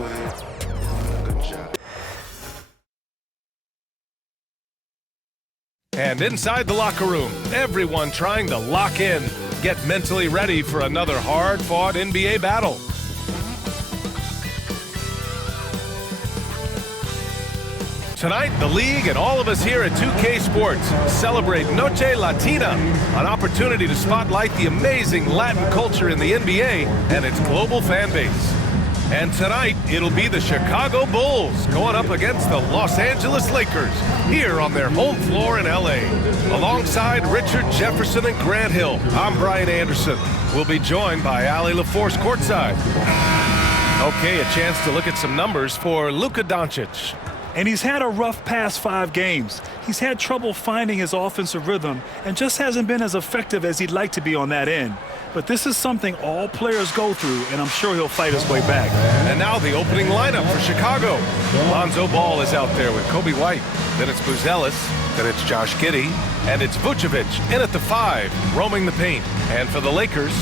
Good job. And inside the locker room, everyone trying to lock in, get mentally ready for another hard-fought NBA battle. Tonight, the league and all of us here at 2K Sports celebrate Noche Latina, an opportunity to spotlight the amazing Latin culture in the NBA and its global fan base. And tonight, it'll be the Chicago Bulls going up against the Los Angeles Lakers here on their home floor in LA. Alongside Richard Jefferson and Grant Hill, I'm Brian Anderson. We'll be joined by Allie LaForce courtside. Okay, a chance to look at some numbers for Luka Doncic. And he's had a rough past 5 games. He's had trouble finding his offensive rhythm and just hasn't been as effective as he'd like to be on that end. But this is something all players go through, and I'm sure he'll fight his way back. And now the opening lineup for Chicago. Lonzo Ball is out there with Kobe White. Then it's Buzelis. Then it's Josh Giddey. And it's Vucevic in at the 5, roaming the paint. And for the Lakers,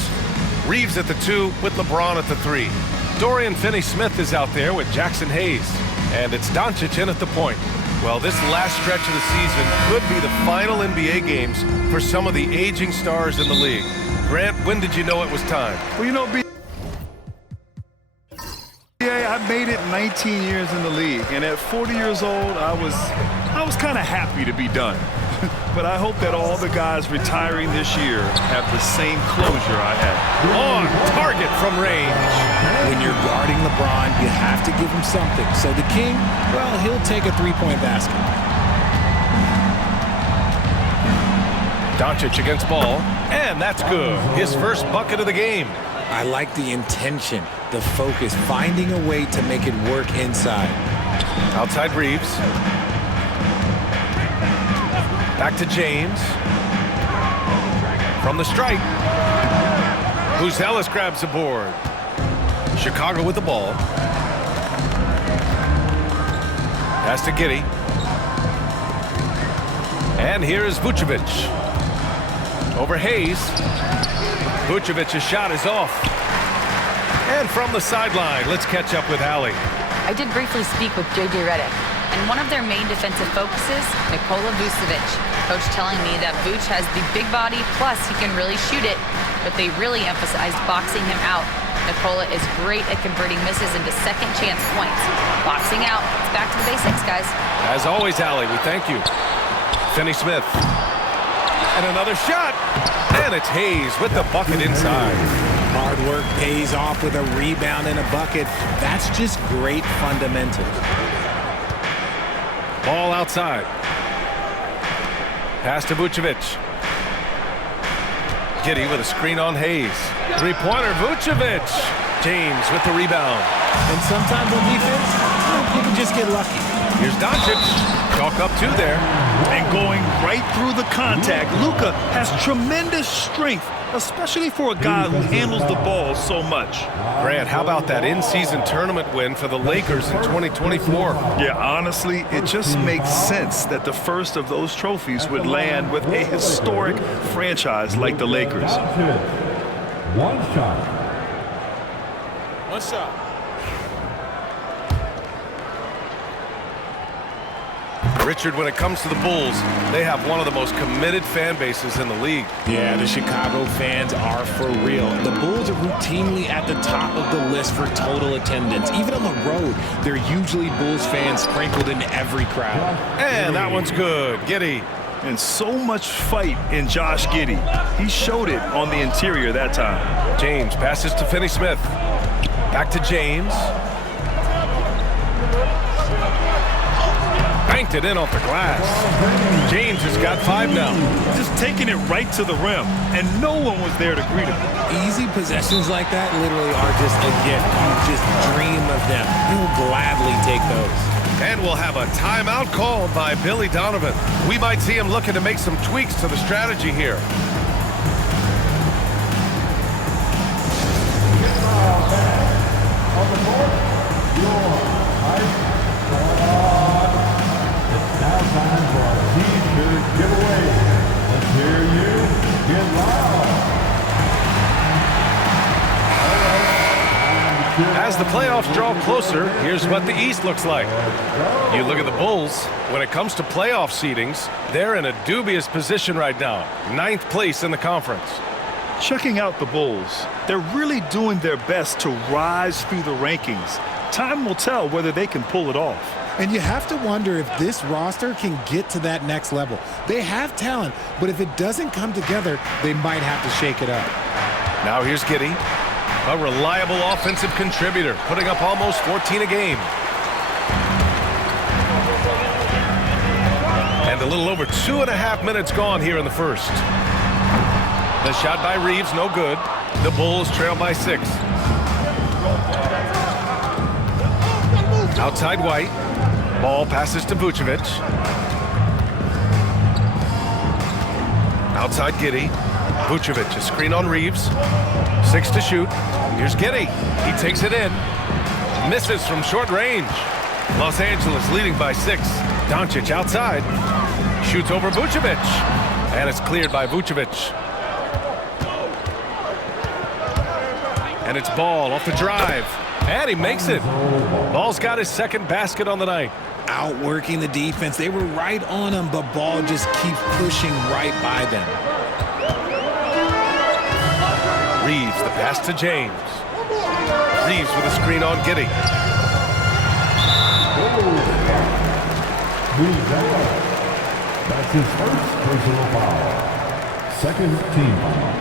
Reeves at the 2 with LeBron at the 3. Dorian Finney-Smith is out there with Jackson Hayes. And it's Doncic in at the point. Well, this last stretch of the season could be the final NBA games for some of the aging stars in the league. Grant, when did you know it was time? Well, you know, I made it 19 years in the league, and at 40 years old, I was kind of happy to be done. But I hope that all the guys retiring this year have the same closure I had. On target from range. When you're guarding LeBron, you have to give him something. So the King, well, he'll take a three-point basket. Doncic against Ball, and that's good. His first bucket of the game. I like the intention, the focus, finding a way to make it work inside. Outside Reeves. Back to James. From the stripe. Buzelis grabs the board. Chicago with the ball. Pass to Giddey. And here is Vucevic. Over Hayes. Vucevic's shot is off. And from the sideline, let's catch up with Allie. I did briefly speak with J.J. Redick, and one of their main defensive focuses, Nikola Vucevic. Coach telling me that Vuce has the big body, plus he can really shoot it, but they really emphasized boxing him out. Nikola is great at converting misses into second chance points. Boxing out, it's back to the basics, guys. As always, Allie, we thank you. Finney-Smith. And another shot. And it's Hayes with the bucket inside. Hard work pays off with a rebound and a bucket. That's just great fundamentals. Ball outside. Pass to Vucevic. Giddey with a screen on Hayes. Three-pointer, Vucevic. James with the rebound. And sometimes on defense, you can just get lucky. Here's Doncic. Chalk up 2 there. And going right through the contact, Luka has tremendous strength, especially for a guy who handles the ball so much. Grant, how about that in-season tournament win for the Lakers in 2024? Yeah, honestly, it just makes sense that the first of those trophies would land with a historic franchise like the Lakers. One shot. One shot. Richard, when it comes to the Bulls, they have one of the most committed fan bases in the league. Yeah, the Chicago fans are for real. The Bulls are routinely at the top of the list for total attendance. Even on the road, they're usually Bulls fans sprinkled in every crowd. And that one's good. Giddey. And so much fight in Josh Giddey. He showed it on the interior that time. James passes to Finney-Smith. Back to James. Banked it in off the glass. James has got 5 now. Just taking it right to the rim, and no one was there to greet him. Easy possessions like that literally are just a gift. You just dream of them. You will gladly take those. And we'll have a timeout called by Billy Donovan. We might see him looking to make some tweaks to the strategy here. On the court, your height. It's now time for our T-shirt giveaway. Let's hear you get loud. As the playoffs draw closer, here's what the East looks like. You look at the Bulls. When it comes to playoff seedings, they're in a dubious position right now. 9th place in the conference. Checking out the Bulls, they're really doing their best to rise through the rankings. Time will tell whether they can pull it off. And you have to wonder if this roster can get to that next level. They have talent, but if it doesn't come together, they might have to shake it up. Now here's Giddey, a reliable offensive contributor, putting up almost 14 a game. And a little over 2.5 minutes gone here in the first. The shot by Reeves, no good. The Bulls trail by 6. Outside White. Ball passes to Vucevic. Outside Giddey. Vucevic, a screen on Reeves. 6 to shoot. Here's Giddey. He takes it in. Misses from short range. Los Angeles leading by 6. Doncic outside. Shoots over Vucevic. And it's cleared by Vucevic. And it's Ball off the drive. And he makes it. Ball's got his second basket on the night. Outworking the defense. They were right on him, but Ball just keeps pushing right by them. Reeves, the pass to James. Reeves with a screen on Giddey. That's his first personal foul. Second team foul.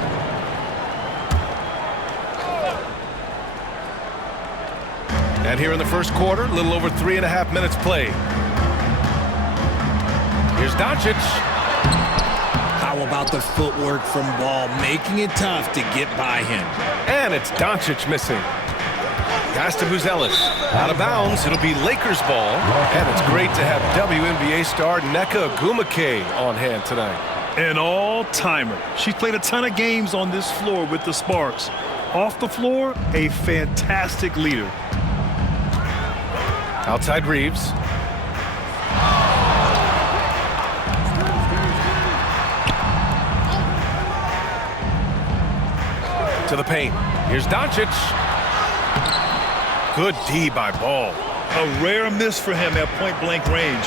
And here in the first quarter, a little over 3.5 minutes played. Here's Doncic. How about the footwork from Ball, making it tough to get by him. And it's Doncic missing. Pass to Buzelis. Out of bounds, it'll be Lakers ball. And it's great to have WNBA star Nneka Ogwumike on hand tonight. An all-timer. She's played a ton of games on this floor with the Sparks. Off the floor, a fantastic leader. Outside Reeves. To the paint. Here's Doncic. Good D by Ball. A rare miss for him at point-blank range.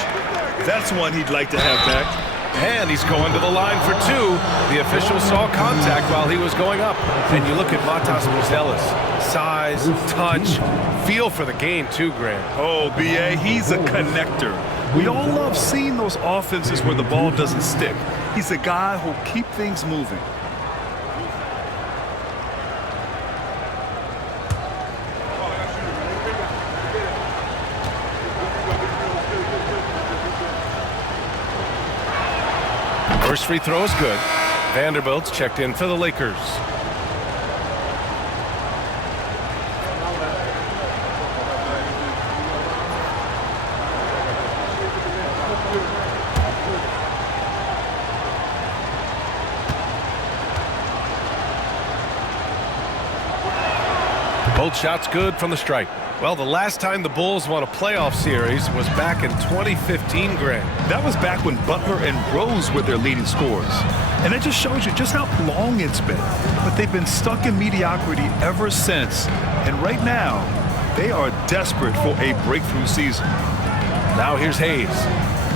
That's one he'd like to have back. And he's going to the line for 2. The official saw contact while he was going up. And you look at Matas Buzelis. Size, touch, feel for the game too, Grant. Oh, B.A., he's a connector. We all love seeing those offenses where the ball doesn't stick. He's a guy who'll keep things moving. First free throw is good. Vanderbilt's checked in for the Lakers. Both shots good from the stripe. Well, the last time the Bulls won a playoff series was back in 2015, Grant. That was back when Butler and Rose were their leading scorers. And it just shows you just how long it's been. But they've been stuck in mediocrity ever since. And right now, they are desperate for a breakthrough season. Now here's Hayes.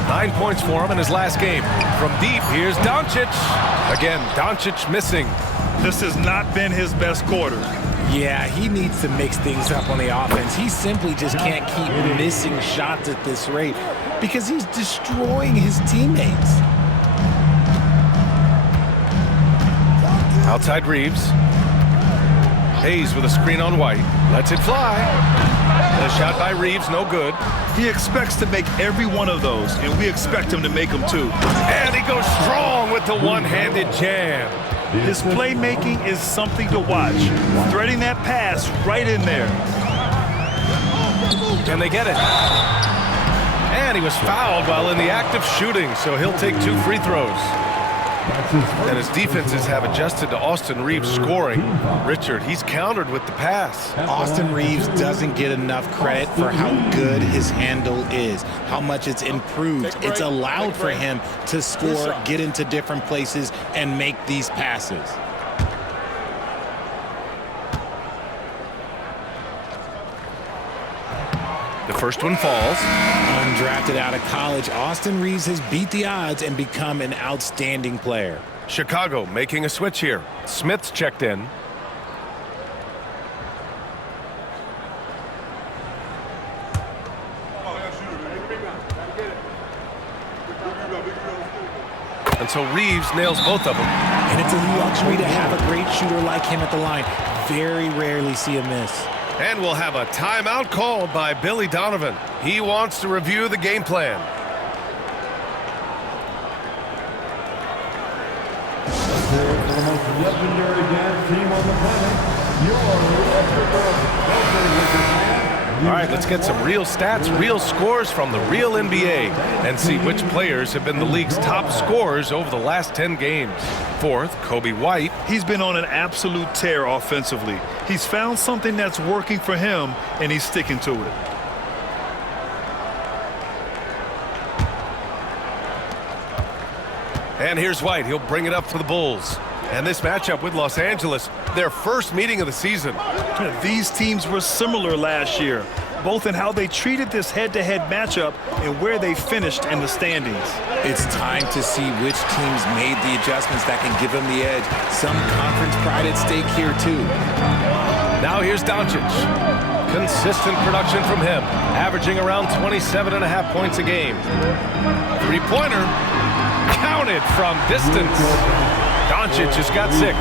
9 points for him in his last game. From deep, here's Doncic. Again, Doncic missing. This has not been his best quarter. Yeah, he needs to mix things up on the offense. He simply just can't keep missing shots at this rate because he's destroying his teammates. Outside Reeves. Hayes with a screen on White. Lets it fly. The shot by Reeves, no good. He expects to make every one of those, and we expect him to make them too. And he goes strong with the one-handed jam. His playmaking is something to watch. Threading that pass right in there. And they get it. And he was fouled while in the act of shooting, so he'll take 2 free throws. And his defenses have adjusted to Austin Reeves scoring. Richard, he's countered with the pass. Austin Reeves doesn't get enough credit for how good his handle is, how much it's improved. It's allowed for him to score, get into different places, and make these passes. The first one falls. Undrafted out of college, Austin Reeves has beat the odds and become an outstanding player. Chicago making a switch here. Smith's checked in. And so Reeves nails both of them. And it's a luxury to have a great shooter like him at the line. Very rarely see a miss. And we'll have a timeout called by Billy Donovan. He wants to review the game plan. For the most legendary dance team on the planet, your Lakers fan. All right, let's get some real stats, real scores from the real NBA and see which players have been the league's top scorers over the last 10 games. Fourth, Kobe White. He's been on an absolute tear offensively. He's found something that's working for him, and he's sticking to it. And here's White. He'll bring it up for the Bulls. And this matchup with Los Angeles, their first meeting of the season. These teams were similar last year, both in how they treated this head-to-head matchup and where they finished in the standings. It's time to see which teams made the adjustments that can give them the edge. Some conference pride at stake here, too. Now here's Doncic. Consistent production from him, averaging around 27.5 points a game. Three-pointer, counted from distance. Doncic has got 6.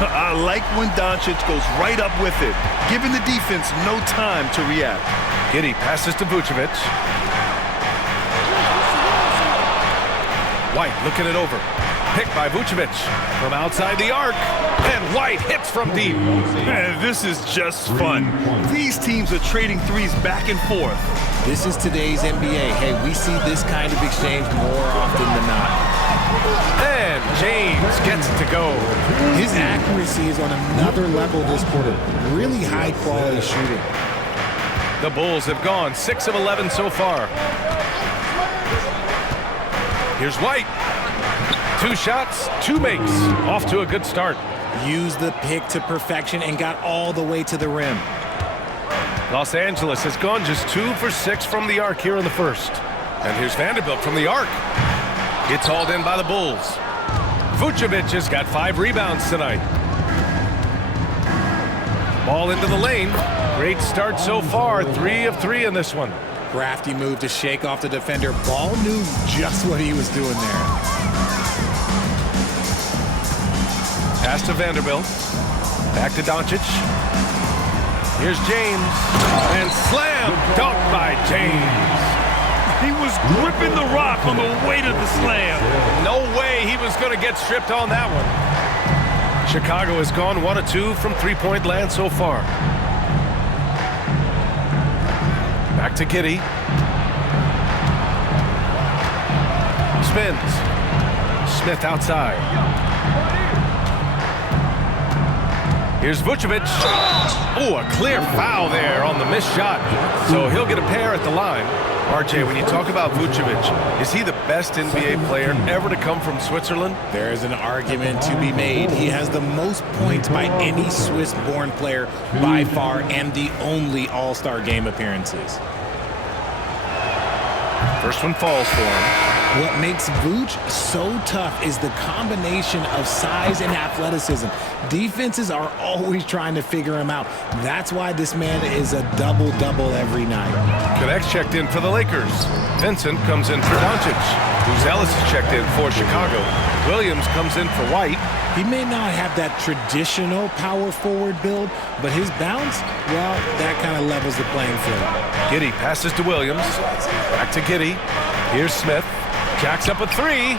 I like when Doncic goes right up with it, giving the defense no time to react. Giddey passes to Vucevic. White looking it over. Picked by Vucevic from outside the arc. And White hits from deep. Man, this is just fun. These teams are trading threes back and forth. This is today's NBA. Hey, we see this kind of exchange more often than not. And James gets it to go. His accuracy is on another level this quarter. Really high-quality shooting. The Bulls have gone 6 of 11 so far. Here's White. 2 shots, 2 makes. Off to a good start. Used the pick to perfection and got all the way to the rim. Los Angeles has gone just 2 for 6 from the arc here in the first. And here's Vanderbilt from the arc. It's hauled in by the Bulls. Vucevic has got 5 rebounds tonight. Ball into the lane. Great start so far. 3 of 3 in this one. Crafty move to shake off the defender. Ball knew just what he was doing there. Pass to Vanderbilt. Back to Doncic. Here's James. And slam dunk by James. He was gripping the rock on the weight of the slam. No way he was going to get stripped on that one. Chicago has gone 1 of 2 from three-point land so far. Back to Giddey. Spins. Smith outside. Here's Vucevic. Oh, a clear foul there on the missed shot. So he'll get a pair at the line. RJ, when you talk about Vucevic, is he the best NBA player ever to come from Switzerland? There is an argument to be made. He has the most points by any Swiss-born player by far and the only All-Star game appearances. First one falls for him. What makes Vooch so tough is the combination of size and athleticism. Defenses are always trying to figure him out. That's why this man is a double-double every night. Connects checked in for the Lakers. Vincent comes in for Doncic. Ellis is checked in for Chicago. Williams comes in for White. He may not have that traditional power forward build, but his bounce, well, that kind of levels the playing field. Giddey passes to Williams. Back to Giddey. Here's Smith. Jacks up a 3.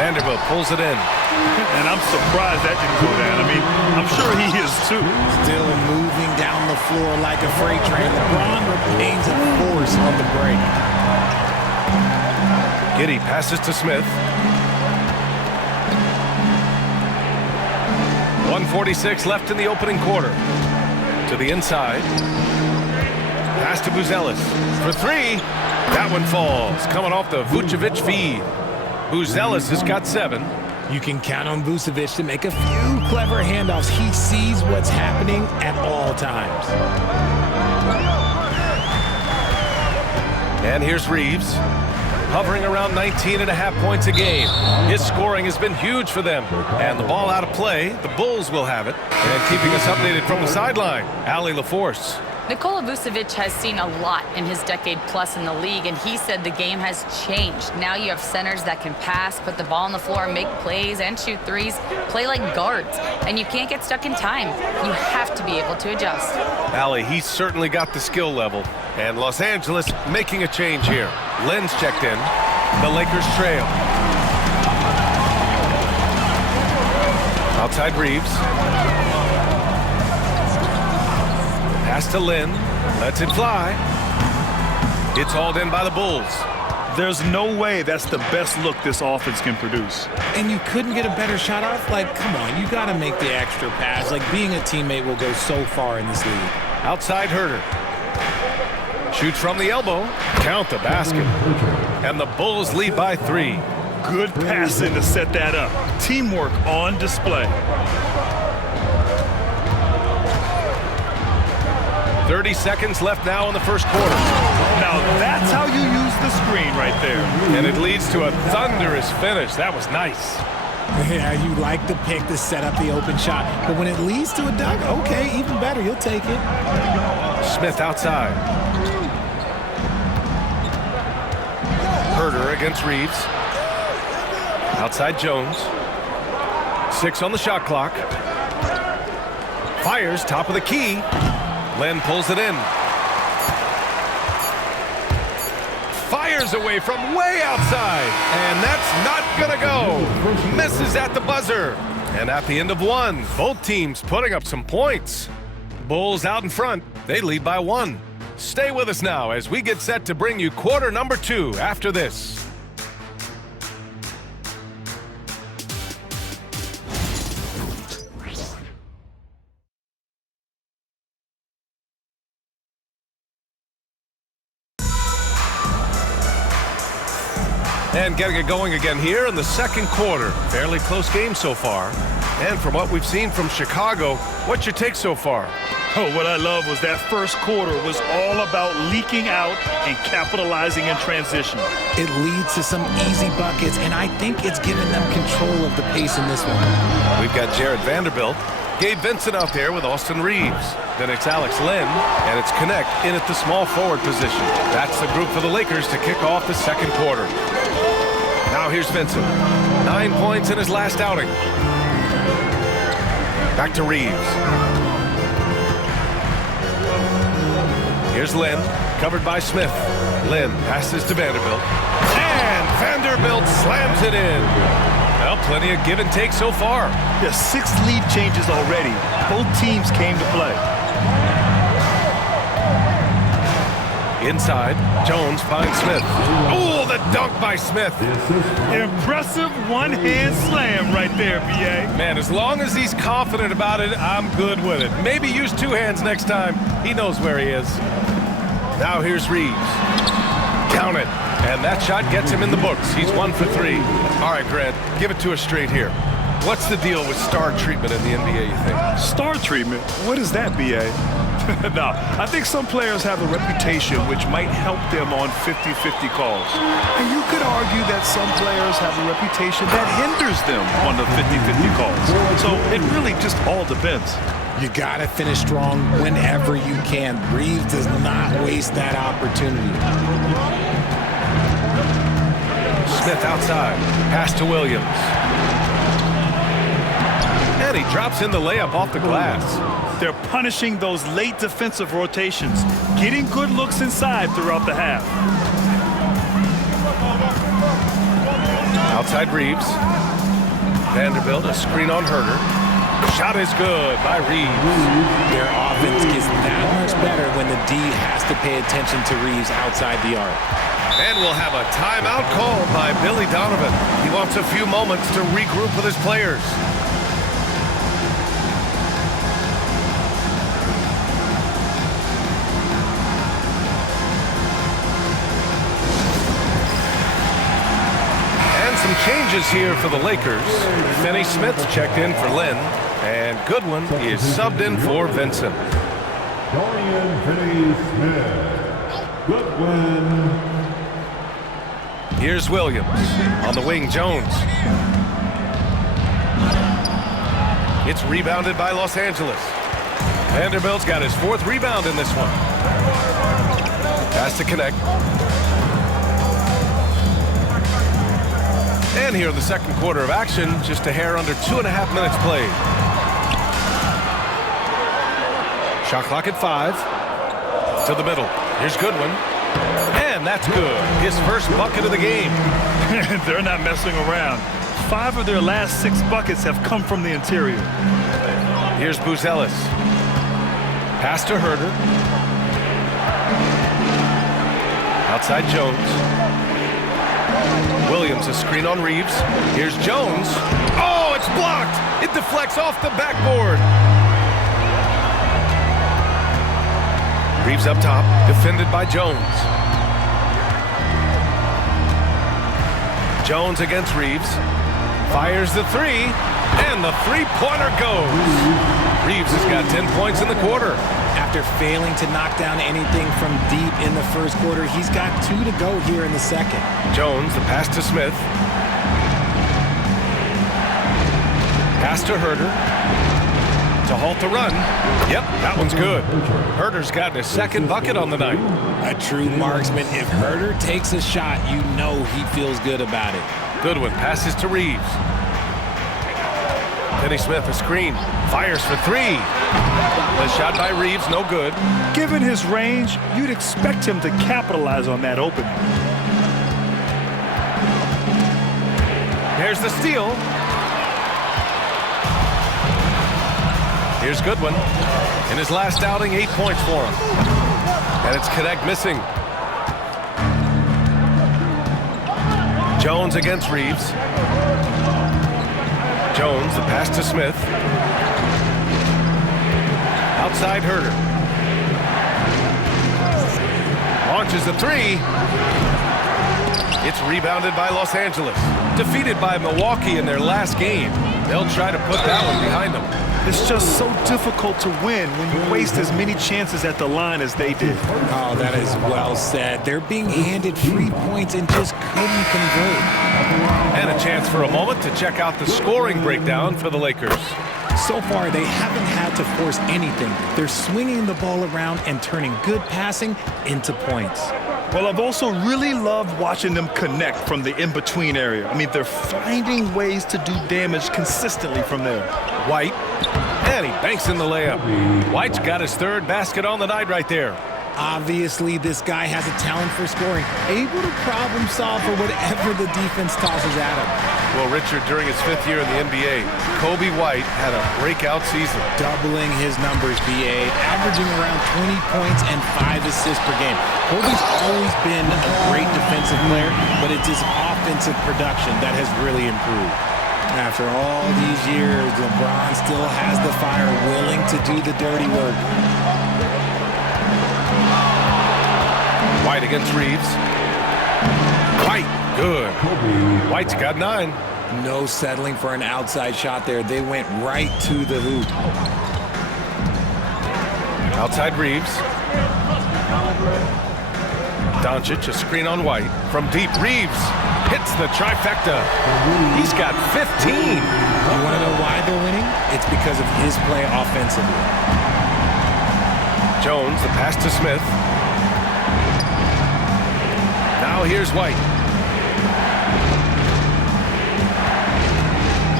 Vanderbilt pulls it in. And I'm surprised that didn't go down. I mean, I'm sure he is too. Still moving down the floor like a freight train. LeBron remains a force on the break. Giddey passes to Smith. 1:46 left in the opening quarter. To the inside. Pass to Buzelis for 3. That one falls, coming off the Vucevic feed. Buzelis has got 7. You can count on Vucevic to make a few clever handoffs. He sees what's happening at all times. And here's Reeves, hovering around 19.5 points a game. His scoring has been huge for them. And the ball out of play, the Bulls will have it. And keeping us updated from the sideline, Allie LaForce. Nikola Vucevic has seen a lot in his decade plus in the league, and he said the game has changed. Now you have centers that can pass, put the ball on the floor, make plays, and shoot threes, play like guards, and you can't get stuck in time. You have to be able to adjust. Allie, he's certainly got the skill level. And Los Angeles making a change here. Len's checked in. The Lakers trail. Outside Reeves. Pass to Len. Lets it fly. It's hauled in by the Bulls. There's no way that's the best look this offense can produce. And you couldn't get a better shot off? Like, come on, you got to make the extra pass. Like, being a teammate will go so far in this league. Outside Herter. Shoots from the elbow. Count the basket. And the Bulls lead by 3. Good passing to set that up. Teamwork on display. 30 seconds left now in the first quarter. Now that's how you use the screen right there. And it leads to a thunderous finish. That was nice. Yeah, you like the pick to set up the open shot. But when it leads to a dunk, okay, even better. You'll take it. Smith outside. Herter against Reeves. Outside Jones. 6 on the shot clock. Fires top of the key. Len pulls it in. Fires away from way outside. And that's not gonna go. Misses at the buzzer. And at the end of 1, both teams putting up some points. Bulls out in front. They lead by 1. Stay with us now as we get set to bring you quarter number 2 after this. And getting it going again here in the second quarter. Fairly close game so far. And from what we've seen from Chicago, what's your take so far? Oh, what I love was that first quarter was all about leaking out and capitalizing in transition. It leads to some easy buckets, and I think it's given them control of the pace in this one. We've got Jared Vanderbilt, Gabe Vincent out there with Austin Reeves. Then it's Alex Len, and it's Connect in at the small forward position. That's the group for the Lakers to kick off the second quarter. Now here's Vincent. 9 points in his last outing. Back to Reeves. Here's Len, covered by Smith. Len passes to Vanderbilt. And Vanderbilt slams it in. Well, plenty of give and take so far. There's 6 lead changes already. Both teams came to play. Inside, Jones finds Smith. Oh, the dunk by Smith. Impressive one-hand slam right there, B.A. Man, as long as he's confident about it, I'm good with it. Maybe use 2 hands next time. He knows where he is. Now here's Reeves. Count it. And that shot gets him in the books. He's 1 for 3. All right, Grant, give it to us straight here. What's the deal with star treatment in the NBA, you think? Star treatment? What is that, B.A.? No, I think some players have a reputation which might help them on 50-50 calls. And you could argue that some players have a reputation that hinders them on the 50-50 calls. So it really just all depends. You got to finish strong whenever you can. Reeves does not waste that opportunity. Smith outside. Pass to Williams. And he drops in the layup off the glass. They're punishing those late defensive rotations, getting good looks inside throughout the half. Outside Reeves. Vanderbilt, a screen on Herter. Shot is good by Reeves. Their offense gets that much better when the D has to pay attention to Reeves outside the arc. And we'll have a timeout called by Billy Donovan. He wants a few moments to regroup with his players. Some changes here for the Lakers. Finney Smith's checked in for Len, and Goodwin is subbed in for Vincent. Dorian Finney-Smith. Goodwin Here's Williams. On the wing, Jones. It's rebounded by Los Angeles. Vanderbilt's got his 4th rebound in this one. Has to connect. And here in the second quarter of action, just a hair under 2.5 minutes played. Shot clock at 5. To the middle. Here's Goodwin. And that's good. His first bucket of the game. They're not messing around. 5 of their last 6 buckets have come from the interior. Here's Buzelis. Pass to Herder. Outside Jones. Williams, a screen on Reeves. Here's Jones. Oh, it's blocked. It deflects off the backboard. Reeves up top, defended by Jones. Jones against Reeves. Fires the 3, and the three-pointer goes. Reeves has got 10 points in the quarter. After failing to knock down anything from deep in the first quarter, he's got 2 to go here in the second. Jones, the pass to Smith. Pass to Herder. To halt the run. Yep, that one's good. Herder's gotten his 2nd bucket on the night. A true marksman. If Herder takes a shot, you know he feels good about it. Goodwin passes to Reeves. Denny Smith, a screen. Fires for 3. The shot by Reeves, no good. Given his range, you'd expect him to capitalize on that opening. Here's the steal. Here's Goodwin. In his last outing, 8 points for him. And it's Connect missing. Jones against Reeves. Jones, the pass to Smith. Outside Herder. Launches the 3. It's rebounded by Los Angeles. Defeated by Milwaukee in their last game. They'll try to put that one behind them. It's just so difficult to win when you waste as many chances at the line as they did. Oh, that is well said. They're being handed free points and just couldn't convert. And a chance for a moment to check out the scoring breakdown for the Lakers. So far, they haven't had to force anything. They're swinging the ball around and turning good passing into points. Well, I've also really loved watching them connect from the in-between area. I mean, they're finding ways to do damage consistently from there. White, and he banks in the layup. White's got his 3rd basket on the night right there. Obviously, this guy has a talent for scoring, able to problem solve for whatever the defense tosses at him. Well, Richard, during his 5th year in the NBA, Kobe White had a breakout season. Doubling his numbers, BA, averaging around 20 points and 5 assists per game. Kobe's always been a great defensive player, but it's his offensive production that has really improved. After all these years, LeBron still has the fire, willing to do the dirty work. White against Reeves. White, good. White's got 9. No settling for an outside shot there. They went right to the hoop. Outside Reeves. Doncic, a screen on White. From deep, Reeves hits the trifecta. He's got 15. You want to know why they're winning? It's because of his play offensively. Jones, the pass to Smith. Now here's White.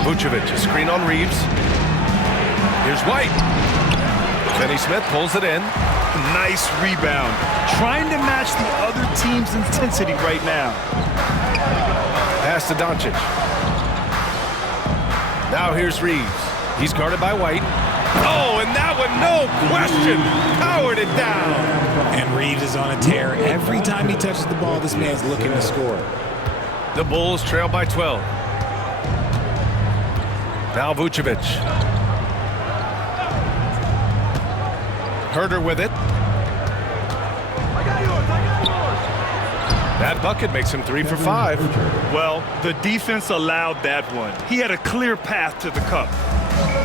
Vucevic, a screen on Reeves. Here's White. Denny Smith pulls it in. Nice rebound. Trying to match the other team's intensity right now. Pass to Doncic. Now here's Reeves. He's guarded by White. Oh, and that one, no question, powered it down. And Reeves is on a tear. Every time he touches the ball, this man's looking to score. The Bulls trail by 12. Now Vucevic. Herder with it. That bucket makes him 3 for 5. Well, the defense allowed that one. He had a clear path to the cup.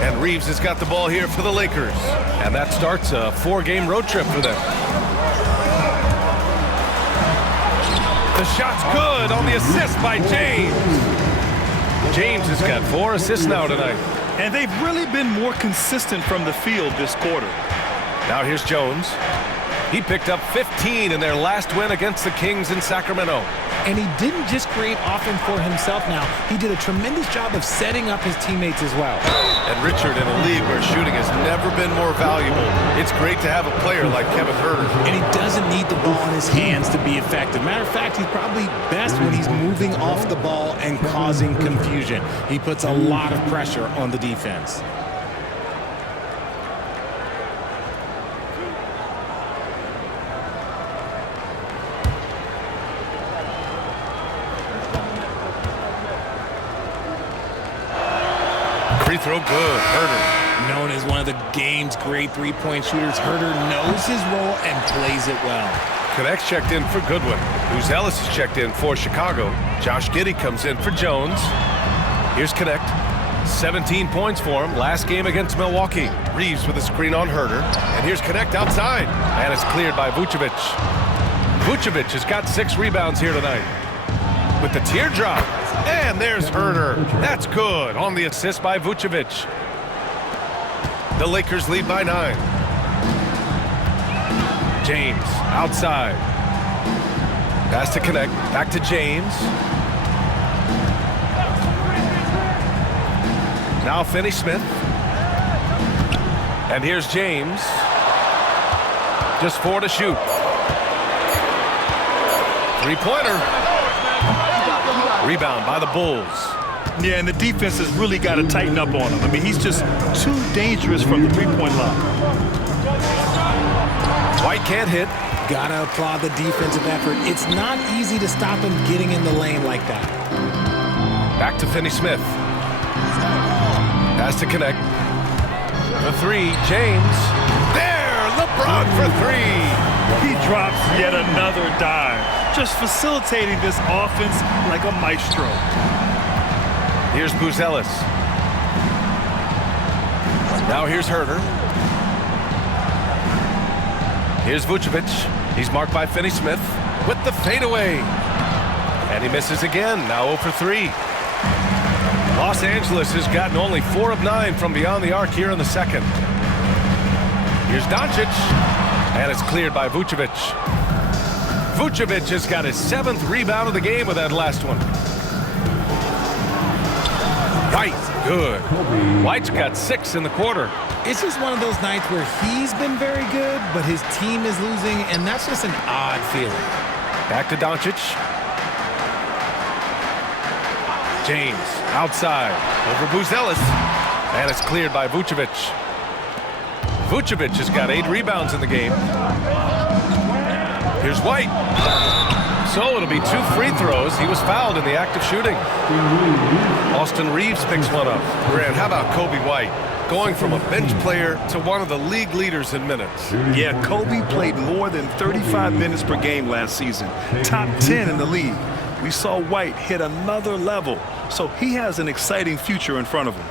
And Reeves has got the ball here for the Lakers. And that starts a 4-game road trip for them. The shot's good on the assist by James. James has got 4 assists now tonight. And they've really been more consistent from the field this quarter. Now here's Jones. He picked up 15 in their last win against the Kings in Sacramento. And he didn't just create offense for himself now. He did a tremendous job of setting up his teammates as well. And Richard, in a league where shooting has never been more valuable, it's great to have a player like Kevin Huerter. And he doesn't need the ball in his hands to be effective. Matter of fact, he's probably best when he's moving off the ball and causing confusion. He puts a lot of pressure on the defense. Free throw good. Huerter. Known as one of the game's great three-point shooters, Huerter knows his role and plays it well. Connects checked in for Goodwin. Ellis is checked in for Chicago. Josh Giddey comes in for Jones. Here's Connect. 17 points for him last game against Milwaukee. Reeves with a screen on Huerter. And here's Connect outside. And it's cleared by Vucevic. Vucevic has got 6 rebounds here tonight. With the teardrop. And there's Huerter. That's good on the assist by Vucevic. The Lakers lead by 9. James outside. Pass to Connect. Back to James. Now Finney-Smith. And here's James. Just 4 to shoot. Three-pointer. Rebound by the Bulls. Yeah, and the defense has really got to tighten up on him. I mean, he's just too dangerous from the three-point line. White can't hit. Gotta applaud the defensive effort. It's not easy to stop him getting in the lane like that. Back to Finney-Smith. Pass to Connect. For 3, James. There, LeBron for 3. He drops yet another dime, just facilitating this offense like a maestro. Here's Ellis. Now here's Huerter. Here's Vucevic. He's marked by Finney-Smith with the fadeaway. And he misses again, now 0 for 3. Los Angeles has gotten only 4 of 9 from beyond the arc here in the second. Here's Doncic. And it's cleared by Vucevic. Vucevic has got his 7th rebound of the game with that last one. White, good. White's got 6 in the quarter. It's just one of those nights where he's been very good, but his team is losing, and that's just an odd feeling. Back to Doncic. James outside over Ellis. And it's cleared by Vucevic. Vucevic has got 8 rebounds in the game. Here's White. So it'll be 2 free throws. He was fouled in the act of shooting. Austin Reeves picks one up. Grant, how about Kobe White? Going from a bench player to one of the league leaders in minutes. Yeah, Kobe played more than 35 minutes per game last season. Top 10 in the league. We saw White hit another level. So he has an exciting future in front of him.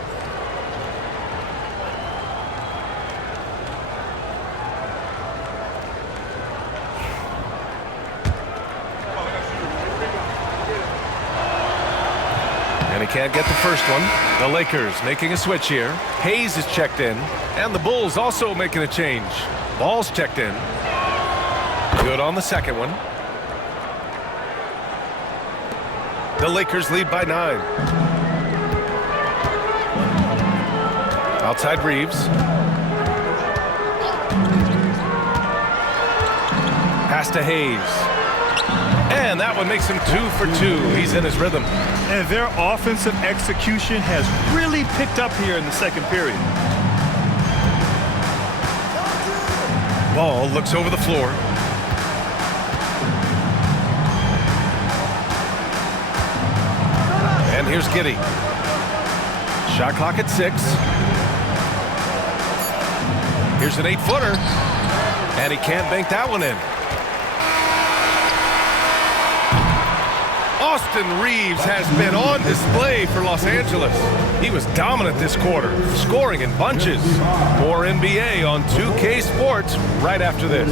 And he can't get the first one. The Lakers making a switch here. Hayes is checked in. And the Bulls also making a change. Ball's checked in. Good on the second one. The Lakers lead by 9. Outside Reeves. Pass to Hayes. And that one makes him 2 for 2. He's in his rhythm. And their offensive execution has really picked up here in the second period. Ball looks over the floor. And here's Giddey. Shot clock at 6. Here's an 8-footer. And he can't bank that one in. Austin Reeves has been on display for Los Angeles. He was dominant this quarter, scoring in bunches. More NBA on 2K Sports right after this.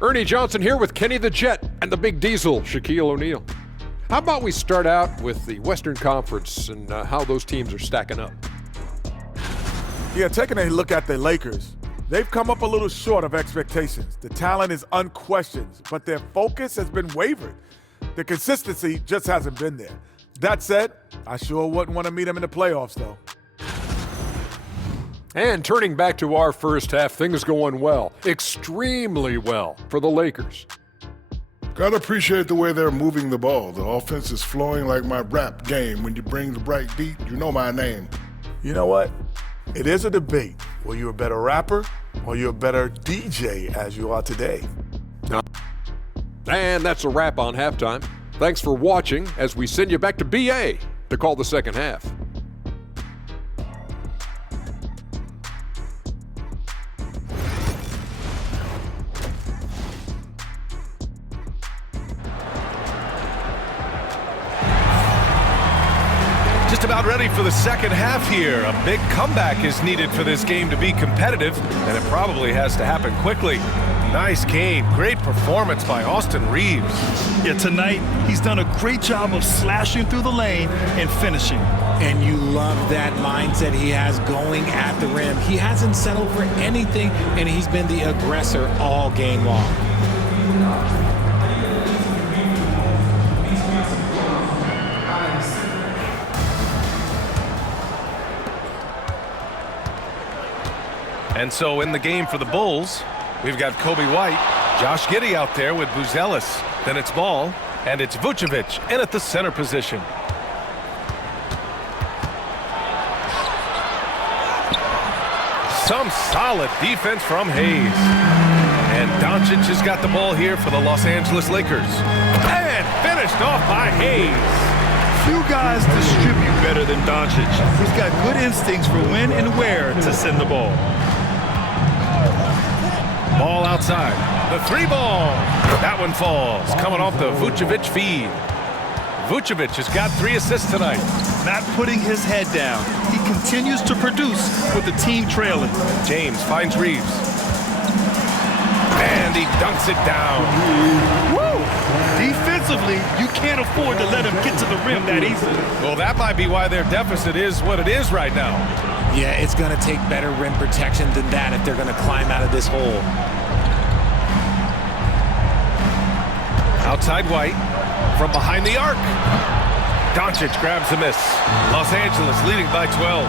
Ernie Johnson here with Kenny the Jet and the Big Diesel, Shaquille O'Neal. How about we start out with the Western Conference and how those teams are stacking up? Yeah, taking a look at the Lakers, they've come up a little short of expectations. The talent is unquestioned, but their focus has been wavered. The consistency just hasn't been there. That said, I sure wouldn't want to meet them in the playoffs, though. And turning back to our first half, things going well, extremely well for the Lakers. Gotta appreciate the way they're moving the ball. The offense is flowing like my rap game. When you bring the bright beat, you know my name. You know what? It is a debate. Were you a better rapper or you a better DJ as you are today? And that's a wrap on halftime. Thanks for watching as we send you back to BA to call the second half. Just about ready for the second half here. A big comeback is needed for this game to be competitive, and it probably has to happen quickly. Nice game. Great performance by Austin Reeves. Yeah, tonight he's done a great job of slashing through the lane and finishing. And you love that mindset he has going at the rim. He hasn't settled for anything, and he's been the aggressor all game long. And so in the game for the Bulls, we've got Kobe White, Josh Giddey out there with Buzelis. Then it's Ball, and it's Vucevic in at the center position. Some solid defense from Hayes. And Doncic has got the ball here for the Los Angeles Lakers. And finished off by Hayes. Few guys distribute better than Doncic. He's got good instincts for when and where to send the ball. Ball outside. The three ball. That one falls. Coming off the Vucevic feed. Vucevic has got 3 assists tonight. Not putting his head down. He continues to produce with the team trailing. James finds Reeves. And he dunks it down. Woo! Defensively, you can't afford to let him get to the rim that easily. Well, that might be why their deficit is what it is right now. Yeah, it's going to take better rim protection than that if they're going to climb out of this hole. Outside White from behind the arc. Doncic grabs the miss. Los Angeles leading by 12.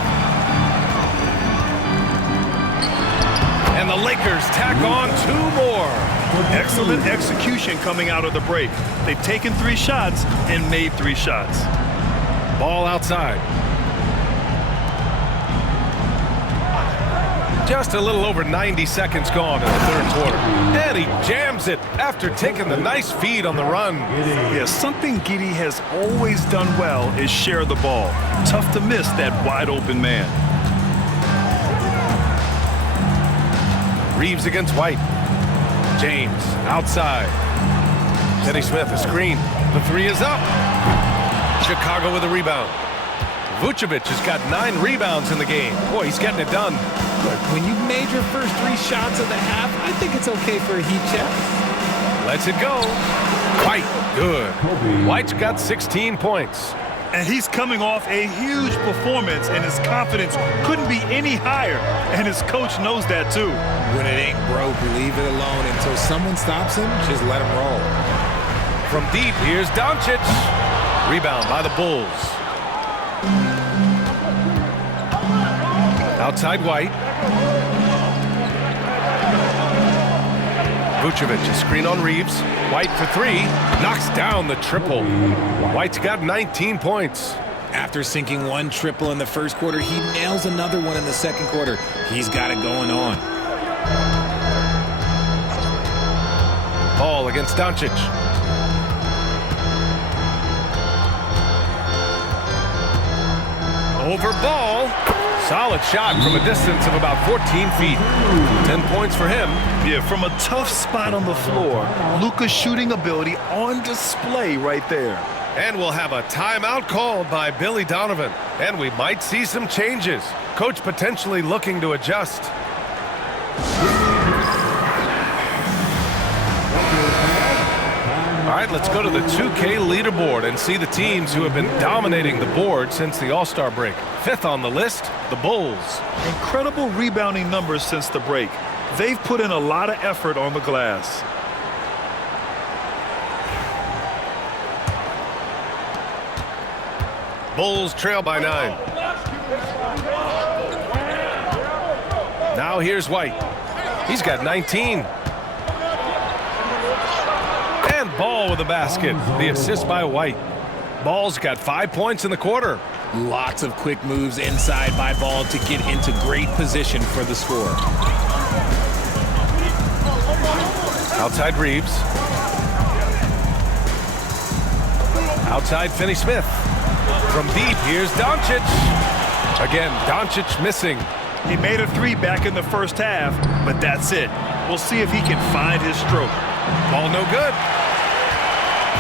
And the Lakers tack on 2 more. Excellent execution coming out of the break. They've taken 3 shots and made 3 shots. Ball outside. Just a little over 90 seconds gone in the third quarter. And he jams it after taking the nice feed on the run. Yeah, something Giddey has always done well is share the ball. Tough to miss that wide open man. Reeves against White. James outside. Kenny Smith a screen. The 3 is up. Chicago with a rebound. Vucevic has got 9 rebounds in the game. Boy, he's getting it done. Look, when you've made your first 3 shots of the half, I think it's okay for a heat check. Lets it go. White, good. White's got 16 points. And he's coming off a huge performance, and his confidence couldn't be any higher. And his coach knows that, too. When it ain't broke, leave it alone. Until someone stops him, just let him roll. From deep, here's Doncic. Rebound by the Bulls. Outside White. Vucevic, a screen on Reeves. White for 3. Knocks down the triple. White's got 19 points. After sinking 1 triple in the first quarter, he nails another one in the second quarter. He's got it going on. Ball against Doncic. Over Ball. Solid shot from a distance of about 14 feet. 10 points for him. Yeah, from a tough spot on the floor, Luka's shooting ability on display right there. And we'll have a timeout called by Billy Donovan. And we might see some changes. Coach potentially looking to adjust. right, let's go to the 2K leaderboard and see the teams who have been dominating the board since the All-Star break. 5th on the list, the Bulls. Incredible rebounding numbers since the break. They've put in a lot of effort on the glass. Bulls trail by 9. Now here's White. He's got 19. And Ball with a basket. The assist by White. Ball's got 5 points in the quarter. Lots of quick moves inside by Ball to get into great position for the score. Outside Reeves. Outside Finney-Smith. From deep, here's Doncic. Again, Doncic missing. He made a 3 back in the first half, but that's it. We'll see if he can find his stroke. Ball no good.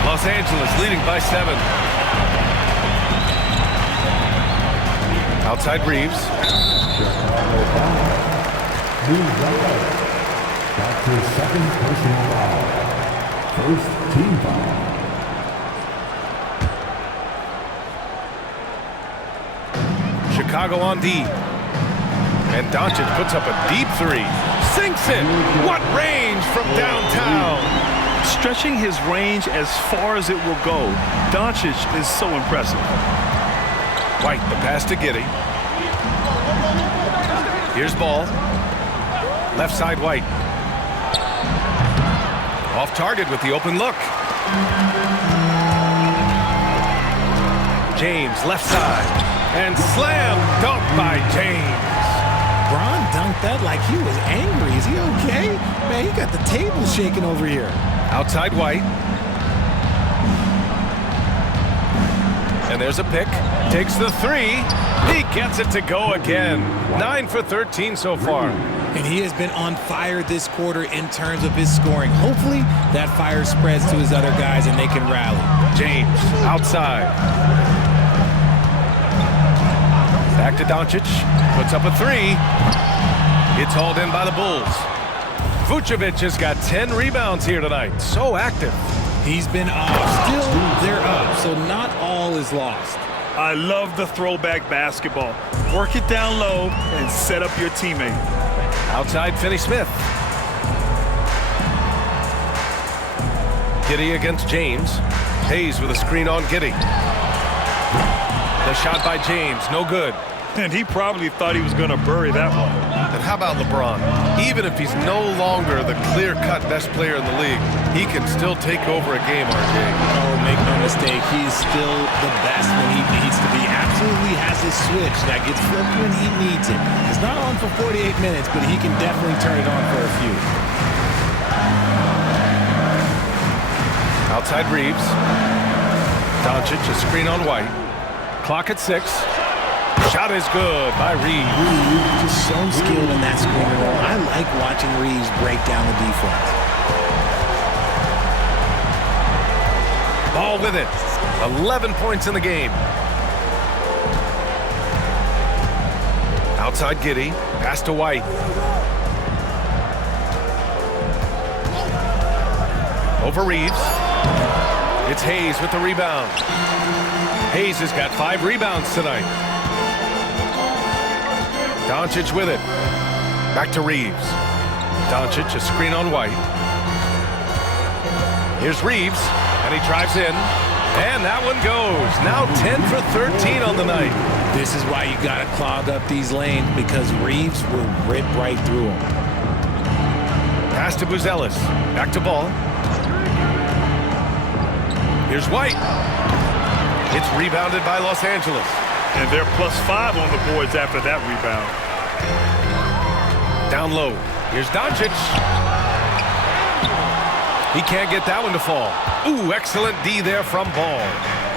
Los Angeles leading by 7. Outside Reeves. That's his second personal foul. First team foul. Chicago on D. And Doncic puts up a deep 3. Sinks it. What range from downtown. Stretching his range as far as it will go. Doncic is so impressive. White, the pass to Giddey. Here's Ball. Left side White. Off target with the open look. James, left side. And slam dunk by James. Bron dunked that like he was angry. Is he okay? Man, he got the table shaking over here. Outside White. And there's a pick. Takes the 3. He gets it to go again. 9 for 13 so far. And he has been on fire this quarter in terms of his scoring. Hopefully that fire spreads to his other guys and they can rally. James outside. Back to Doncic. Puts up a 3. It's hauled in by the Bulls. Vucevic has got 10 rebounds here tonight. So active. He's been off. Still, they're up, so not all is lost. I love the throwback basketball. Work it down low and set up your teammate. Outside Finney-Smith. Giddey against James. Hayes with a screen on Giddey. The shot by James, no good. And he probably thought he was going to bury that one. And how about LeBron? Even if he's no longer the clear-cut best player in the league, he can still take over a game, RJ. Oh, make no mistake, he is still the best when he needs to be. Absolutely has his switch that gets flipped when he needs it. It's not on for 48 minutes, but he can definitely turn it on for a few. Outside Reeves. Doncic, a screen on White. Clock at 6. Shot is good by Reeves. Just so skilled in that screen roll. I like watching Reeves break down the defense. Ball with it. 11 points in the game. Outside Giddey. Pass to White. Over Reeves. It's Hayes with the rebound. Hayes has got 5 rebounds tonight. Doncic with it. Back to Reeves. Doncic, a screen on White. Here's Reeves, and he drives in. And that one goes. Now 10 for 13 on the night. This is why you got to clog up these lanes, because Reeves will rip right through them. Pass to Buzelis. Back to Ball. Here's White. It's rebounded by Los Angeles. And they're +5 on the boards after that rebound. Down low. Here's Doncic. He can't get that one to fall. Ooh, excellent D there from Ball.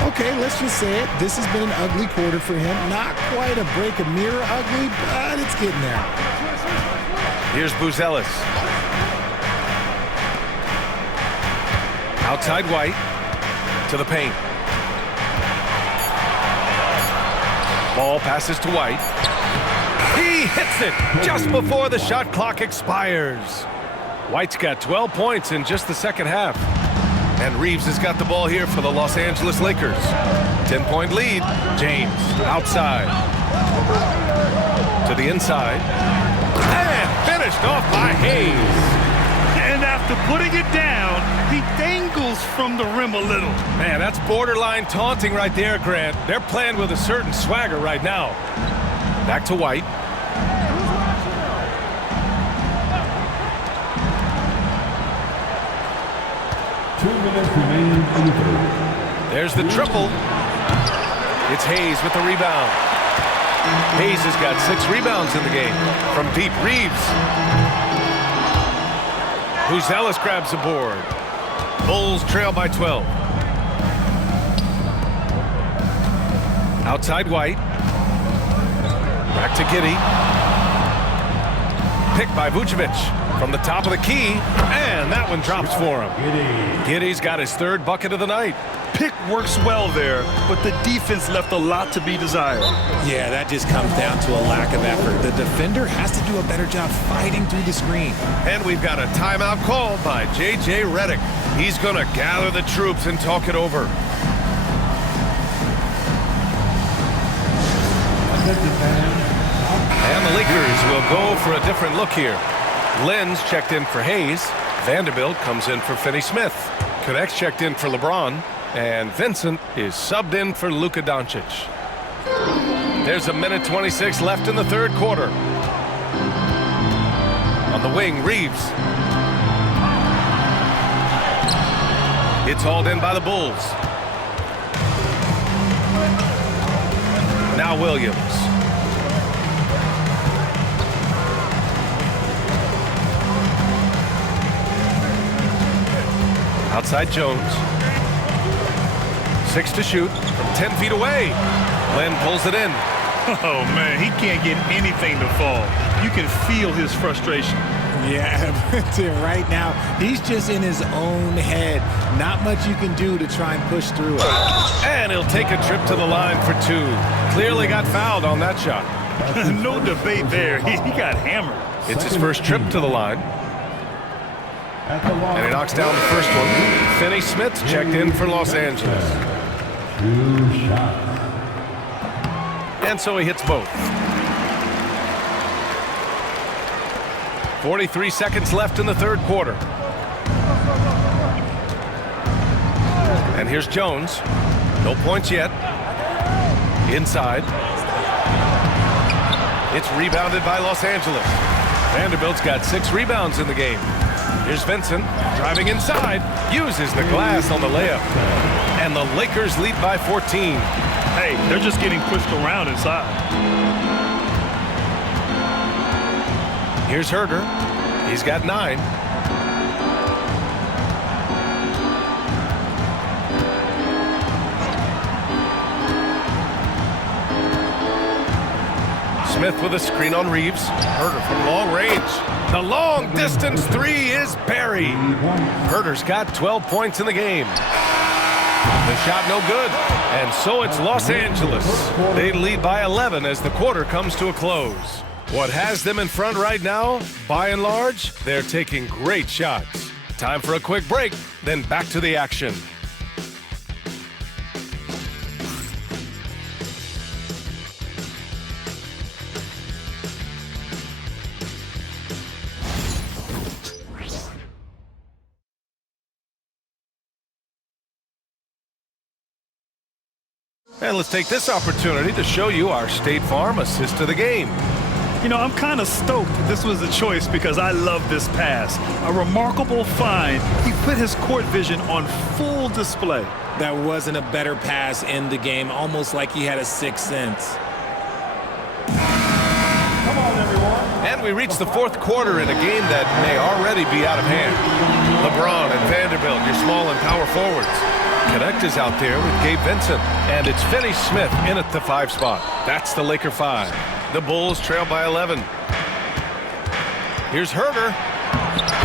Okay, let's just say it. This has been an ugly quarter for him. Not quite a break a mirror ugly, but it's getting there. Here's Buzelis. Outside White. To the paint. Ball passes to White. He hits it just before the shot clock expires. White's got 12 points in just the second half. And Reeves has got the ball here for the Los Angeles Lakers. 10-point lead. James outside. To the inside. And finished off by Hayes. And after putting it down, he dangles from the rim a little. Man, that's borderline taunting right there, Grant. They're playing with a certain swagger right now. Back to White. There's the triple. It's Hayes with the rebound. Hayes has got 6 rebounds in the game. From deep, Reeves. Buzelis grabs the board. Bulls trail by 12. Outside White. Back to Giddey. Picked by Vucevic from the top of the key, and that one drops for him. Giddey's got his 3rd bucket of the night. Pick works well there, but the defense left a lot to be desired. Yeah, that just comes down to a lack of effort. The defender has to do a better job fighting through the screen. And we've got a timeout called by J.J. Redick. He's going to gather the troops and talk it over. And the Lakers will go for a different look here. Lenz checked in for Hayes. Vanderbilt comes in for Finney-Smith. Connects checked in for LeBron. And Vincent is subbed in for Luka Doncic. There's a minute 26 left in the 3rd quarter. On the wing, Reeves. It's hauled in by the Bulls. Now Williams. Outside Jones. 6 to shoot from 10 feet away. Len pulls it in. Oh, man, he can't get anything to fall. You can feel his frustration. Yeah, right now, he's just in his own head. Not much you can do to try and push through it. And he'll take a trip to the line for 2. Clearly got fouled on that shot. No debate there. He got hammered. It's his first trip to the line. And he knocks down the first one. Finney-Smith checked in for Los Angeles. 2 shots. And so he hits both. 43 seconds left in the 3rd quarter. And here's Jones. No points yet. Inside. It's rebounded by Los Angeles. Vanderbilt's got 6 rebounds in the game. Here's Vincent driving inside. Uses the glass on the layup. And the Lakers lead by 14. Hey, they're just getting pushed around inside. Here's Herder. He's got 9. Smith with a screen on Reeves. Herder from long range. The long distance 3 is buried. Herder's got 12 points in the game. The shot no good. And so it's Los Angeles. They lead by 11 as the quarter comes to a close. What has them in front right now, by and large, they're taking great shots. Time for a quick break, then back to the action. And let's take this opportunity to show you our State Farm assist to the game. You know, I'm kind of stoked that this was a choice because I love this pass. A remarkable find. He put his court vision on full display. That wasn't a better pass in the game, almost like he had a 6th sense. Come on, everyone. And we reach the 4th quarter in a game that may already be out of hand. LeBron and Vanderbilt, your small and power forwards. Connect is out there with Gabe Vincent. And it's Finney-Smith in at the 5 spot. That's the Laker 5. The Bulls trail by 11. Here's Herder.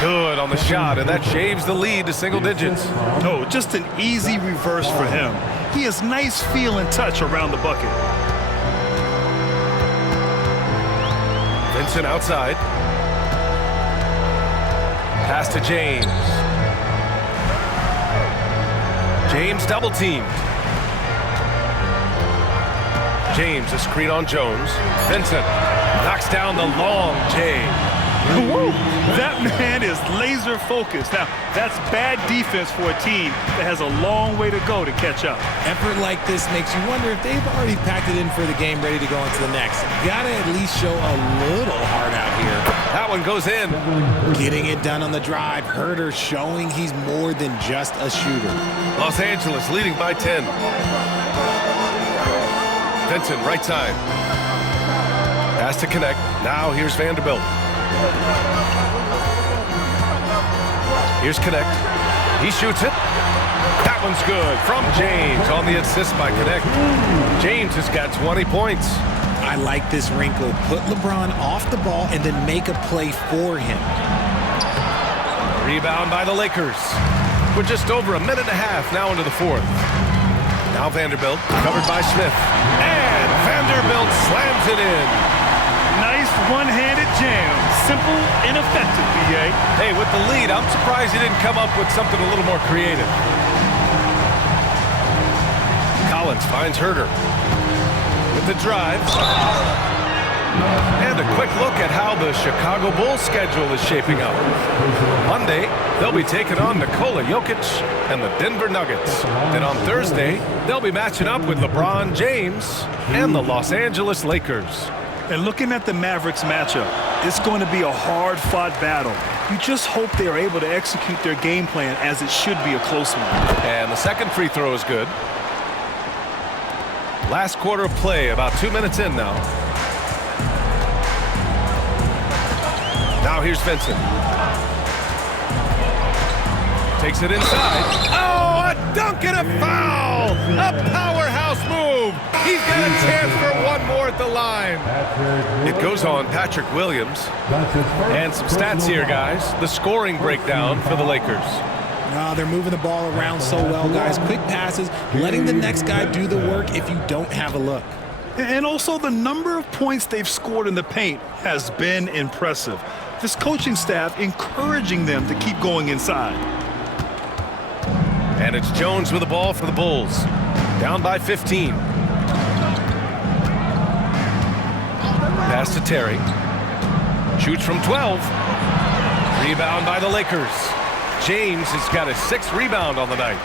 Good on the shot, and that shaves the lead to single digits. Oh, just an easy reverse for him. He has nice feel and touch around the bucket. Vincent outside. Pass to James. James double teamed. James, a screen on Jones. Vincent knocks down the long J. Woo! That man is laser focused. Now, that's bad defense for a team that has a long way to go to catch up. Effort like this makes you wonder if they've already packed it in for the game, ready to go into the next. Gotta at least show a little heart out here. That one goes in. Getting it done on the drive. Herder showing he's more than just a shooter. Los Angeles leading by 10. Vincent, right side. Has to connect. Now here's Vanderbilt. Here's Connect. He shoots it. That one's good from James on the assist by Connect. James has got 20 points. I like this wrinkle. Put LeBron off the ball and then make a play for him. Rebound by the Lakers. We're just over a minute and a half now into the fourth. Now Vanderbilt covered by Smith. And Vanderbilt slams it in. Nice one-handed jam. Simple and effective, B.A. Hey, with the lead, I'm surprised he didn't come up with something a little more creative. Collins finds Herder with the drive. And a quick look at how the Chicago Bulls schedule is shaping up. Monday, they'll be taking on Nikola Jokic and the Denver Nuggets. Then on Thursday, they'll be matching up with LeBron James and the Los Angeles Lakers. And looking at the Mavericks matchup, it's going to be a hard-fought battle. You just hope they are able to execute their game plan as it should be a close one. And the second free throw is good. Last quarter of play, about 2 minutes in now. Now here's Vincent. Takes it inside. Oh, a dunk and a foul! A powerhouse move! He's got a chance for one more at the line. It goes on Patrick Williams. And some stats here, guys. The scoring breakdown for the Lakers. They're moving the ball around so well, guys. Quick passes, letting the next guy do the work if you don't have a look. And also the number of points they've scored in the paint has been impressive. This coaching staff encouraging them to keep going inside. And it's Jones with the ball for the Bulls. Down by 15. Pass to Terry. Shoots from 12. Rebound by the Lakers. James has got a 6th rebound on the night.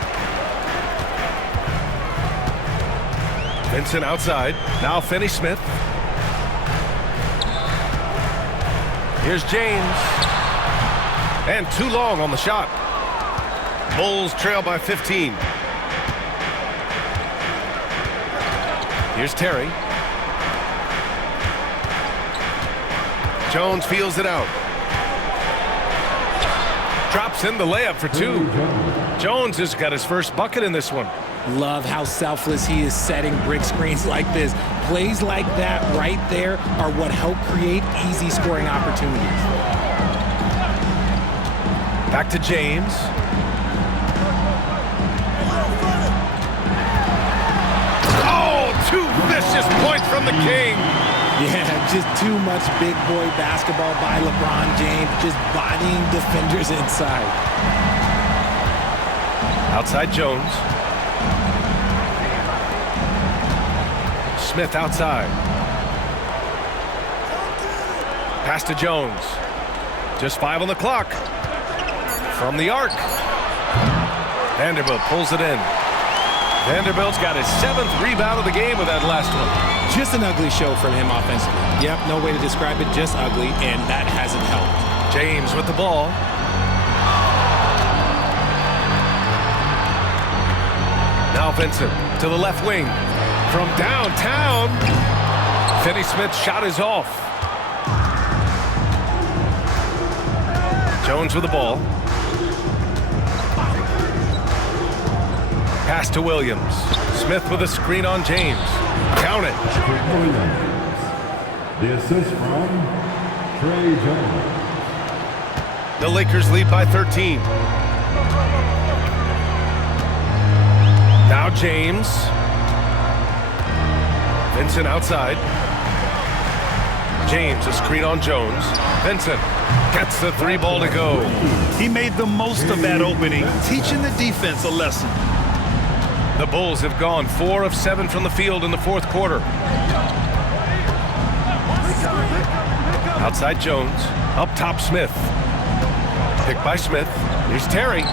Vincent outside. Now Finney-Smith. Here's James. And too long on the shot. Bulls trail by 15. Here's Terry. Jones feels it out. Drops in the layup for 2. Jones has got his first bucket in this one. Love how selfless he is setting brick screens like this. Plays like that right there are what help create easy scoring opportunities. Back to James. Oh, 2 vicious points from the King. Yeah, just too much big boy basketball by LeBron James, just bodying defenders inside. Outside Jones. Smith outside. Pass to Jones. Just 5 on the clock. From the arc. Vanderbilt pulls it in. Vanderbilt's got his 7th rebound of the game with that last one. Just an ugly show from him offensively. Yep, no way to describe it, just ugly, and that hasn't helped. James with the ball. Now Vincent to the left wing. From downtown, Finney-Smith's shot is off. Jones with the ball. Pass to Williams. Smith with a screen on James. Count it. The assist from Trey Jones. The Lakers lead by 13. Now James. Vincent outside. James, a screen on Jones. Vincent gets the 3 ball to go. He made the most of that opening, teaching the defense a lesson. The Bulls have gone 4 of 7 from the field in the fourth quarter. Outside Jones. Up top Smith. Picked by Smith. Here's Terry.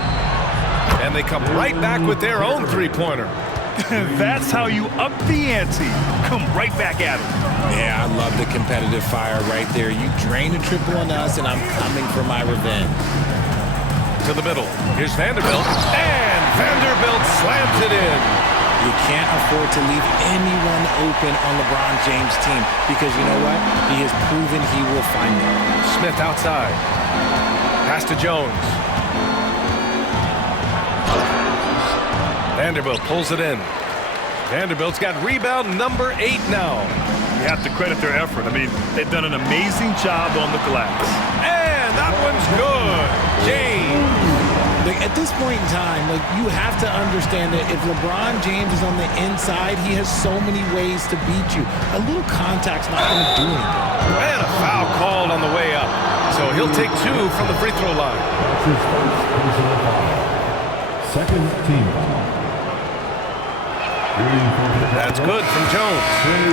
And they come right back with their own three-pointer. That's how you up the ante. Come right back at him. Yeah, I love the competitive fire right there. You drain a triple on us, and I'm coming for my revenge. To the middle. Here's Vanderbilt. And Vanderbilt slams it in. You can't afford to leave anyone open on LeBron James' team because you know what? He has proven he will find them. Smith outside. Pass to Jones. Vanderbilt pulls it in. Vanderbilt's got rebound number 8 now. You have to credit their effort. I mean, they've done an amazing job on the glass. And that one's good. James. At this point in time, you have to understand that if LeBron James is on the inside, he has so many ways to beat you. A little contact's not going to do anything. And a foul called on the way up. So he'll take 2 from the free throw line. That's his first personal foul. Second team foul. That's good from Jones.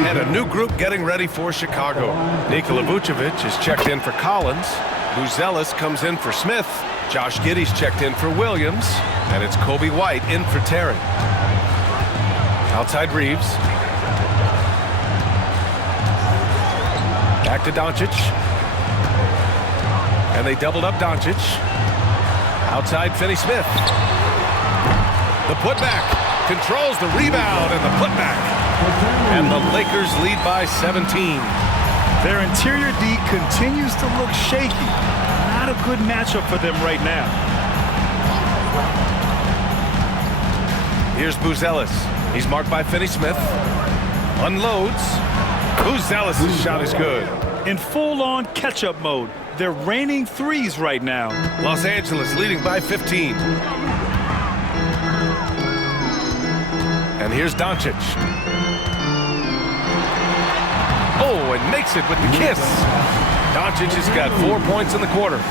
And a new group getting ready for Chicago. Nikola Vucevic is checked in for Collins. Buzelis comes in for Smith. Josh Giddey's checked in for Williams. And it's Kobe White in for Terry. Outside Reeves. Back to Doncic. And they doubled up Doncic. Outside Finney-Smith. The putback. Controls the rebound and the putback. And the Lakers lead by 17. Their interior D continues to look shaky. Not a good matchup for them right now. Here's Buzelis. He's marked by Finney-Smith. Unloads. Buzelis' shot is good. In full-on catch-up mode. They're raining threes right now. Los Angeles leading by 15. And here's Doncic. Oh, and makes it with the kiss. Doncic has got 4 points in the quarter.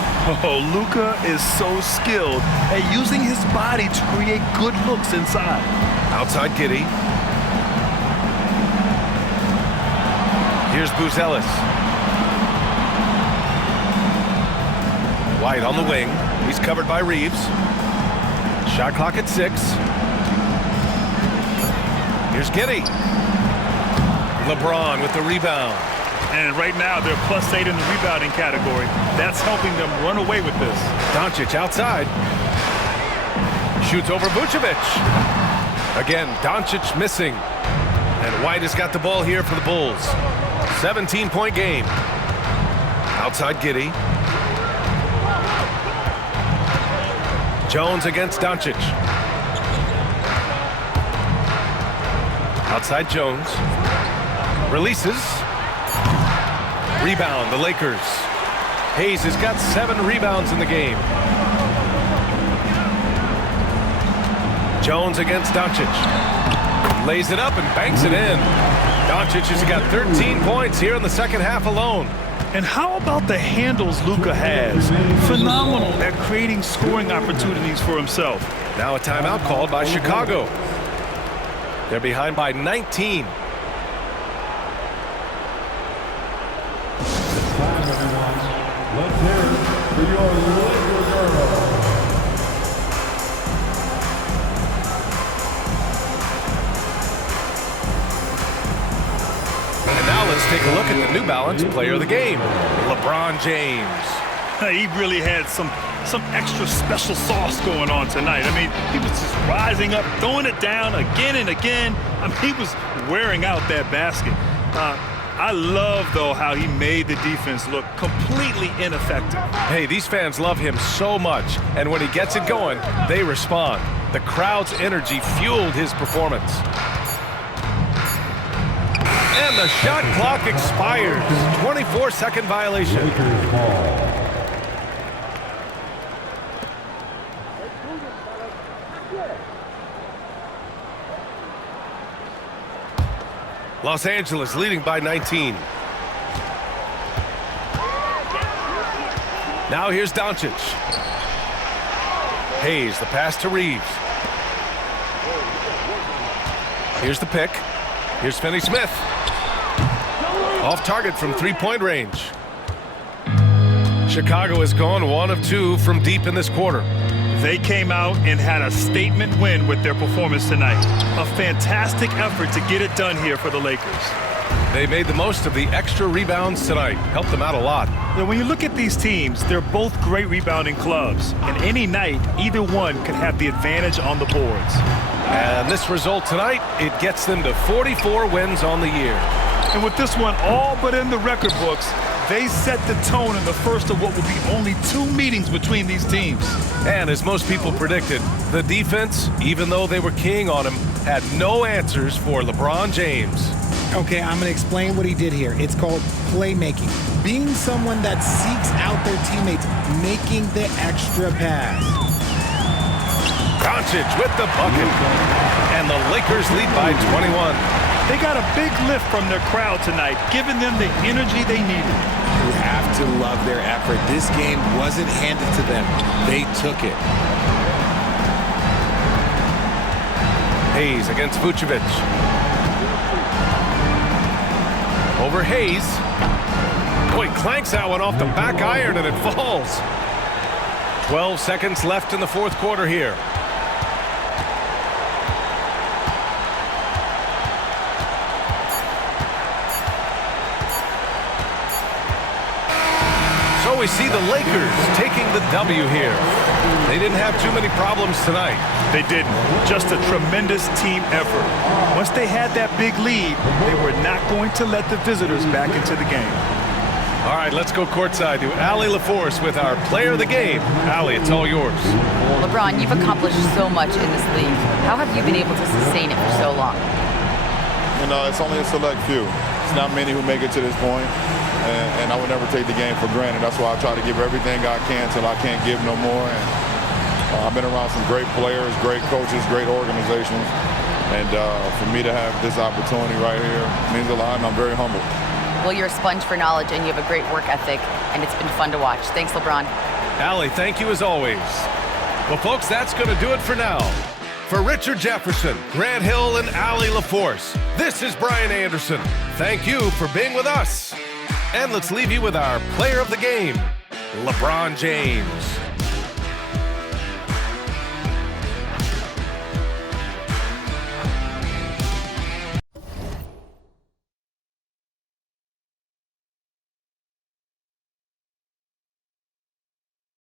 Oh, Luka is so skilled at using his body to create good looks inside. Outside Giddey. Here's Buzelis. White on the wing. He's covered by Reeves. Shot clock at 6. Here's Giddey. LeBron with the rebound. And right now, they're +8 in the rebounding category. That's helping them run away with this. Doncic outside. Shoots over Vucevic. Again, Doncic missing. And White has got the ball here for the Bulls. 17-point game. Outside Giddey. Jones against Doncic. Outside Jones. Releases. Rebound, the Lakers. Hayes has got 7 rebounds in the game. Jones against Doncic. Lays it up and banks it in. Doncic has got 13 points here in the second half alone. And how about the handles Luka has? Phenomenal at creating scoring opportunities for himself. Now a timeout called by Chicago. They're behind by 19. Time, everyone. Let's hear it for your Laker girls. And now let's take a look at the New Balance player of the game, LeBron James. He really had some extra special sauce going on tonight. I mean, he was just rising up, throwing it down again and again. I mean, he was wearing out that basket. I love, though, how he made the defense look completely ineffective. Hey, these fans love him so much, and when he gets it going, they respond. The crowd's energy fueled his performance. And the shot clock expires. 24-second violation. Lakers ball. Los Angeles leading by 19. Now here's Doncic. Hayes, the pass to Reeves. Here's the pick. Here's Finney Smith. Off target from three-point range. Chicago has gone 1 of 2 from deep in this quarter. They came out and had a statement win with their performance tonight. A fantastic effort to get it done here for the Lakers. They made the most of the extra rebounds tonight. Helped them out a lot. Yeah, when you look at these teams, they're both great rebounding clubs. And any night, either one could have the advantage on the boards. And this result tonight, it gets them to 44 wins on the year. And with this one all but in the record books, they set the tone in the first of what will be only 2 meetings between these teams. And as most people predicted, the defense, even though they were keying on him, had no answers for LeBron James. Okay, I'm going to explain what he did here. It's called playmaking. Being someone that seeks out their teammates, making the extra pass. Doncic with the bucket. And the Lakers lead by 21. They got a big lift from their crowd tonight, giving them the energy they needed. You have to love their effort. This game wasn't handed to them. They took it. Hayes against Vucevic. Over Hayes. Boy, clanks that one off the back iron and it falls. 12 seconds left in the fourth quarter here. So we see the Lakers taking the W here. They didn't have too many problems tonight. They didn't. Just a tremendous team effort. Once they had that big lead, they were not going to let the visitors back into the game. All right, let's go courtside to Allie LaForce with our player of the game. Allie, it's all yours. LeBron, you've accomplished so much in this league. How have you been able to sustain it for so long? You know, it's only a select few. It's not many who make it to this point. And I would never take the game for granted. That's why I try to give everything I can till I can't give no more. And I've been around some great players, great coaches, great organizations. And for me to have this opportunity right here means a lot, and I'm very humbled. Well, you're a sponge for knowledge, and you have a great work ethic, and it's been fun to watch. Thanks, LeBron. Allie, thank you as always. Well, folks, that's going to do it for now. For Richard Jefferson, Grant Hill, and Allie LaForce, this is Brian Anderson. Thank you for being with us. And let's leave you with our player of the game, LeBron James.